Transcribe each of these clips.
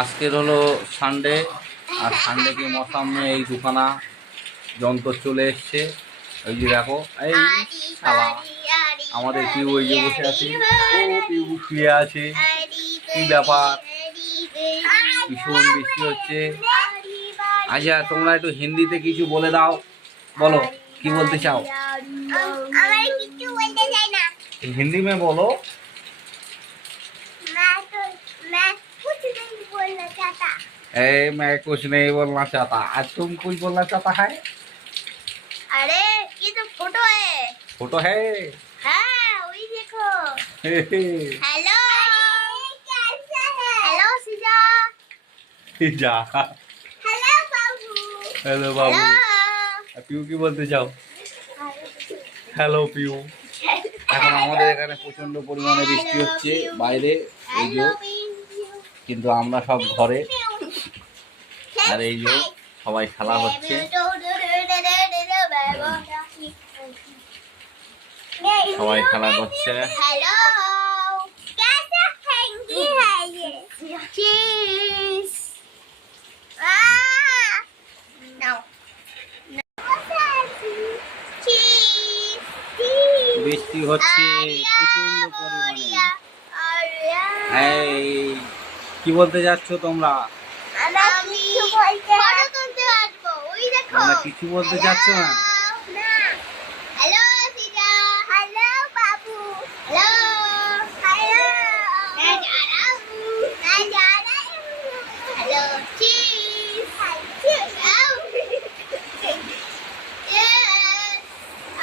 আজকের হলো সানডে, আর সানডে के मौसम में এই দুখানা যন্ত্র চলে এসছে। ওই যে দেখো, এই শালা আমাদের পিউ ওই যে বসে আছে, ও পিউ শুয়ে আছে। কি ব্যাপার, ভীষণ বৃষ্টি হচ্ছে। আচ্ছা তোমরা একটু হিন্দিতে কিছু বলে দাও, বলো কি বলতে চাও। हिंदी में बोलो। मैं कुछ नहीं बोलना चाहता। आज तुम कुछ बोलना चाहता है? अरे ये तो फोटो है। फोटो है? हाँ वही देखो। Hello hello सीजा। जा। हेलो बाबू। हेलो बाबू। পিউ কি বলতে চাও? হ্যালো পিউ। এখন আমাদের এখানে প্রচন্ড পরিমাণে বৃষ্টি হচ্ছে বাইরে, এই যে, কিন্তু আমরা সব ঘরে। আর এই যে সবাই খেলা হচ্ছে, সবাই খেলা করছে। हेलो कैसा हैंगी है ये चीज नाउ বৃষ্টি হচ্ছে প্রচন্ড পরিমাণে। এই কি বলতে যাচ্ছ তোমরা? আমরা কিছু বলতে চাচ্ছ না? हेलो सीजा। हेलो बाबू। हेलो हेलो मैं जा रहा हूँ। हेलो चीज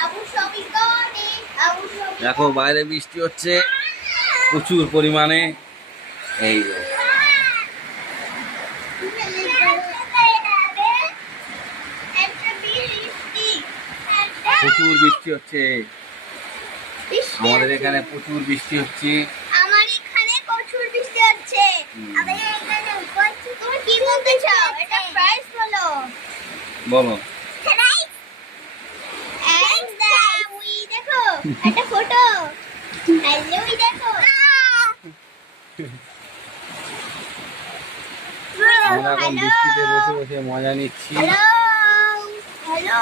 আবু শপিং করে। আবু শপিং দেখো বাইরে বৃষ্টি হচ্ছে প্রচুর পরিমাণে। এই যে প্রচুর বৃষ্টি হচ্ছে, আমাদের এখানে প্রচুর বৃষ্টি হচ্ছে। আমার এখানে প্রচুর বৃষ্টি হচ্ছে। আমাদের এখানে প্রচুর। তুমি কি বলতে চাও? এটা প্রাইস বলো। বলো। প্রাইস ওই দেখো একটা ফটো। হ্যালো ওই দেখো। আমরা এখন বৃষ্টিতে বসে বসে মজা নিচ্ছি। হ্যালো হ্যালো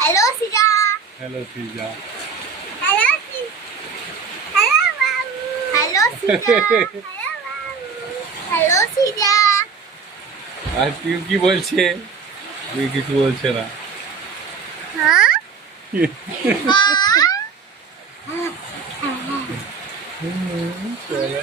হ্যালো সিজা। হ্যালো সিজা। হ্যালো হ্যালো বাবু। হ্যালো সিজা। হ্যালো বাবু। হ্যালো সিজা। আর পিউ কি বলছে? পিউ কিছু বলছে না। হ্যাঁ চলো।